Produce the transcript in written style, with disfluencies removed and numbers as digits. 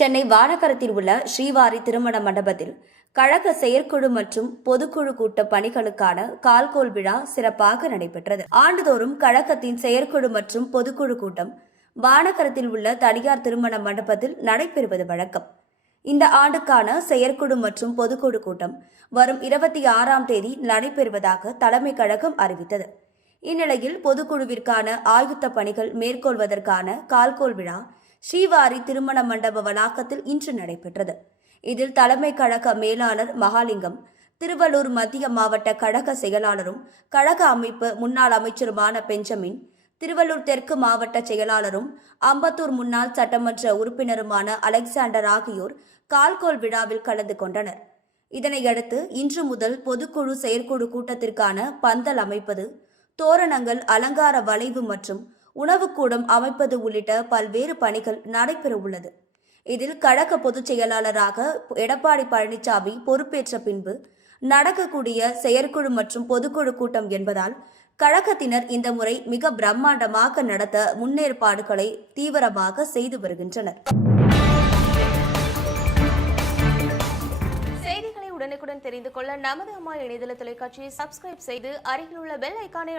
சென்னை வானகரத்தில் உள்ள ஸ்ரீவாரி திருமண மண்டபத்தில் கழக செயற்குழு மற்றும் பொதுக்குழு கூட்ட பணிகளுக்கான கால்கோள் விழா சிறப்பாக நடைபெற்றது. ஆண்டுதோறும் கழகத்தின் செயற்குழு மற்றும் பொதுக்குழு கூட்டம் வானகரத்தில் உள்ள தனியார் திருமண மண்டபத்தில் நடைபெறுவது வழக்கம். இந்த ஆண்டுக்கான செயற்குழு மற்றும் பொதுக்குழு கூட்டம் வரும் 26ஆம் தேதி நடைபெறுவதாக தலைமை கழகம் அறிவித்தது. இந்நிலையில் பொதுக்குழுவிற்கான ஆயுத்த பணிகள் மேற்கொள்வதற்கான கால்கோள் விழா ஸ்ரீவாரி திருமண மண்டப வளாகத்தில் இன்று நடைபெற்றது. இதில் தலைமை கழக மேலாளர் மகாலிங்கம், திருவள்ளூர் மத்திய மாவட்ட கழக செயலாளரும் கழக அமைப்பு முன்னாள் அமைச்சருமான பெஞ்சமின், திருவள்ளூர் தெற்கு மாவட்ட செயலாளரும் அம்பத்தூர் முன்னாள் சட்டமன்ற உறுப்பினருமான அலெக்சாண்டர் ஆகியோர் கால்கோள் விழாவில் கலந்து கொண்டனர். இதனையடுத்து இன்று முதல் பொதுக்குழு செயற்குழு கூட்டத்திற்கான பந்தல் அமைப்பது, தோரணங்கள், அலங்கார வளைவு மற்றும் உணவுக்கூடம் அமைப்பது உள்ளிட்ட பல்வேறு பணிகள் நடைபெறவுள்ளது. இதில் கழக பொதுச் செயலாளராக எடப்பாடி பழனிசாமி பொறுப்பேற்ற பின்பு நடக்கக்கூடிய செயற்குழு மற்றும் பொதுக்குழு கூட்டம் என்பதால் கழகத்தினர் இந்த முறை மிக பிரம்மாண்டமாக நடத்த முன்னேற்பாடுகளை தீவிரமாக செய்து வருகின்றனர். செய்திகளை உடனுக்குடன் தெரிந்து கொள்ள நமது அம்மா இணையதள தொலைக்காட்சியை சப்ஸ்கிரைப் செய்து அருகில் உள்ள பெல் ஐகானை